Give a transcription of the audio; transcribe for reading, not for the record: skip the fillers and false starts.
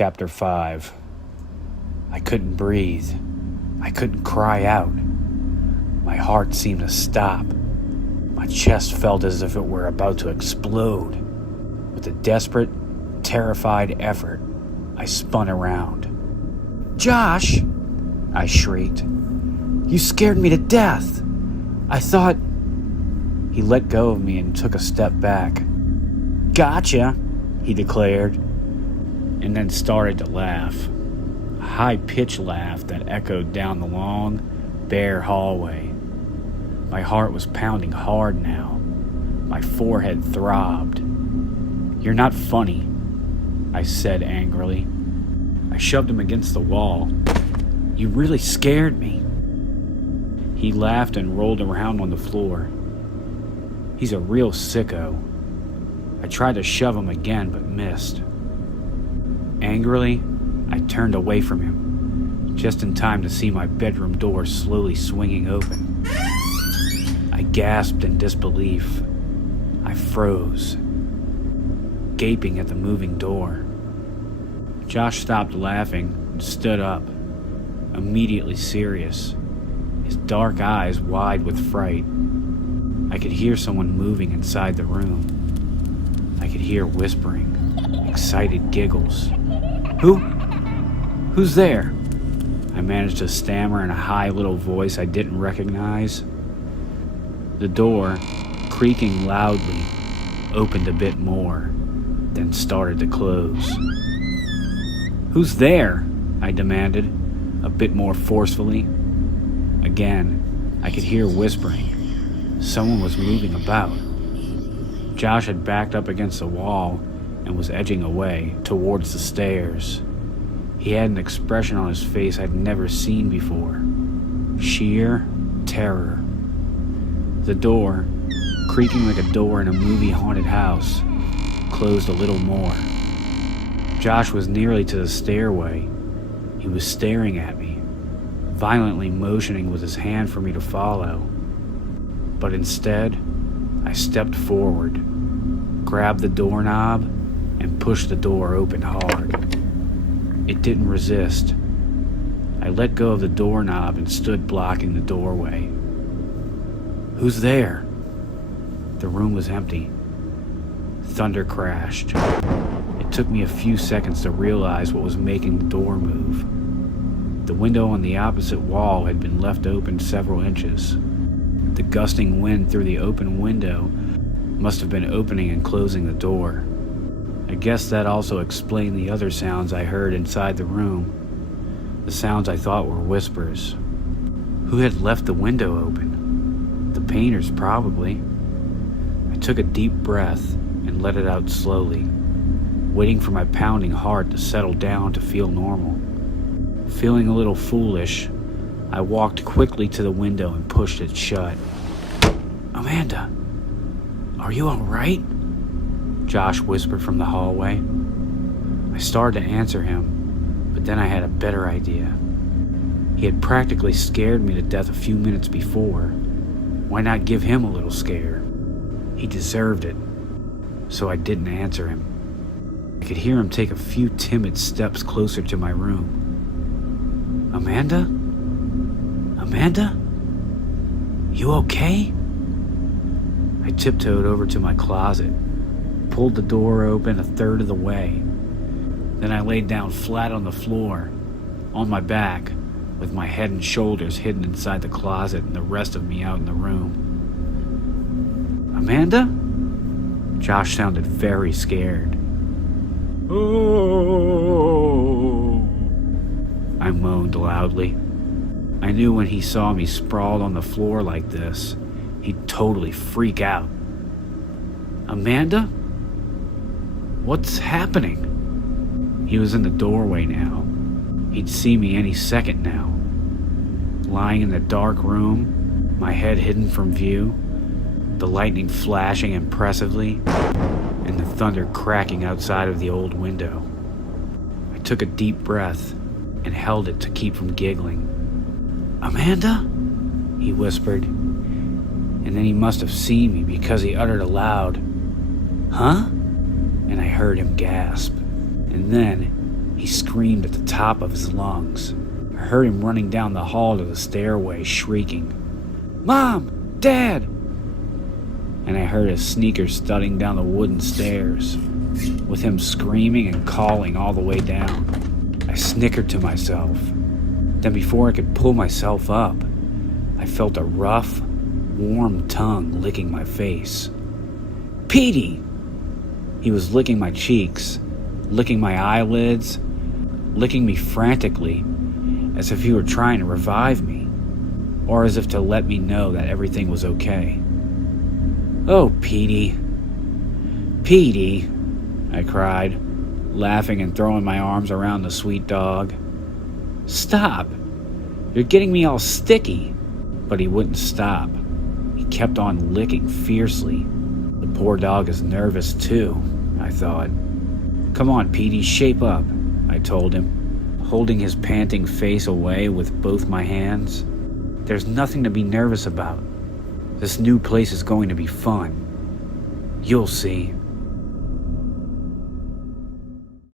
Chapter 5. I couldn't breathe. I couldn't cry out. My heart seemed to stop. My chest felt as if it were about to explode. With a desperate, terrified effort, I spun around. "Josh!" I shrieked. "You scared me to death! I thought..." He let go of me and took a step back. "Gotcha," he declared, and then started to laugh. A high-pitched laugh that echoed down the long, bare hallway. My heart was pounding hard now. My forehead throbbed. "You're not funny," I said angrily. I shoved him against the wall. "You really scared me." He laughed and rolled around on the floor. He's a real sicko. I tried to shove him again but missed. Angrily, I turned away from him, just in time to see my bedroom door slowly swinging open. I gasped in disbelief. I froze, gaping at the moving door. Josh stopped laughing and stood up, immediately serious, his dark eyes wide with fright. I could hear someone moving inside the room. I could hear whispering, excited giggles. Who's there?" I managed to stammer in a high little voice I didn't recognize. The door, creaking loudly, opened a bit more, then started to close. "Who's there?" I demanded, a bit more forcefully. Again, I could hear whispering. Someone was moving about. Josh had backed up against the wall and was edging away towards the stairs. He had an expression on his face I'd never seen before. Sheer terror. The door, creaking like a door in a movie-haunted house, closed a little more. Josh was nearly to the stairway. He was staring at me, violently motioning with his hand for me to follow. But instead, I stepped forward, grabbed the doorknob, and pushed the door open hard. It didn't resist. I let go of the doorknob and stood blocking the doorway. "Who's there?" The room was empty. Thunder crashed. It took me a few seconds to realize what was making the door move. The window on the opposite wall had been left open several inches. The gusting wind through the open window must have been opening and closing the door. I guess that also explained the other sounds I heard inside the room. The sounds I thought were whispers. Who had left the window open? The painters, probably. I took a deep breath and let it out slowly, waiting for my pounding heart to settle down to feel normal. Feeling a little foolish, I walked quickly to the window and pushed it shut. "Amanda, are you all right?" Josh whispered from the hallway. I started to answer him, but then I had a better idea. He had practically scared me to death a few minutes before. Why not give him a little scare? He deserved it. So I didn't answer him. I could hear him take a few timid steps closer to my room. "Amanda? Amanda? You okay?" I tiptoed over to my closet, pulled the door open a third of the way. Then I laid down flat on the floor, on my back, with my head and shoulders hidden inside the closet and the rest of me out in the room. "Amanda?" Josh sounded very scared. "Oh," I moaned loudly. I knew when he saw me sprawled on the floor like this, he'd totally freak out. "Amanda? What's happening?" He was in the doorway now. He'd see me any second now. Lying in the dark room, my head hidden from view, the lightning flashing impressively, and the thunder cracking outside of the old window. I took a deep breath and held it to keep from giggling. "Amanda?" he whispered, and then he must have seen me because he uttered a loud, "Huh?" And I heard him gasp, and then He screamed at the top of his lungs. I heard him running down the hall to the stairway, shrieking, "Mom! Dad!" And I heard his sneakers thudding down the wooden stairs, with him screaming and calling all the way down. I snickered to myself. Then before I could pull myself up, I felt a rough, warm tongue licking my face. "Petey!" He was licking my cheeks, licking my eyelids, licking me frantically, as if he were trying to revive me, or as if to let me know that everything was okay. "Oh, Petey. Petey," I cried, laughing and throwing my arms around the sweet dog. "Stop! You're getting me all sticky." But he wouldn't stop. He kept on licking fiercely. The poor dog is nervous too, I thought. "Come on, Petey, shape up," I told him, holding his panting face away with both my hands. "There's nothing to be nervous about. This new place is going to be fun. You'll see."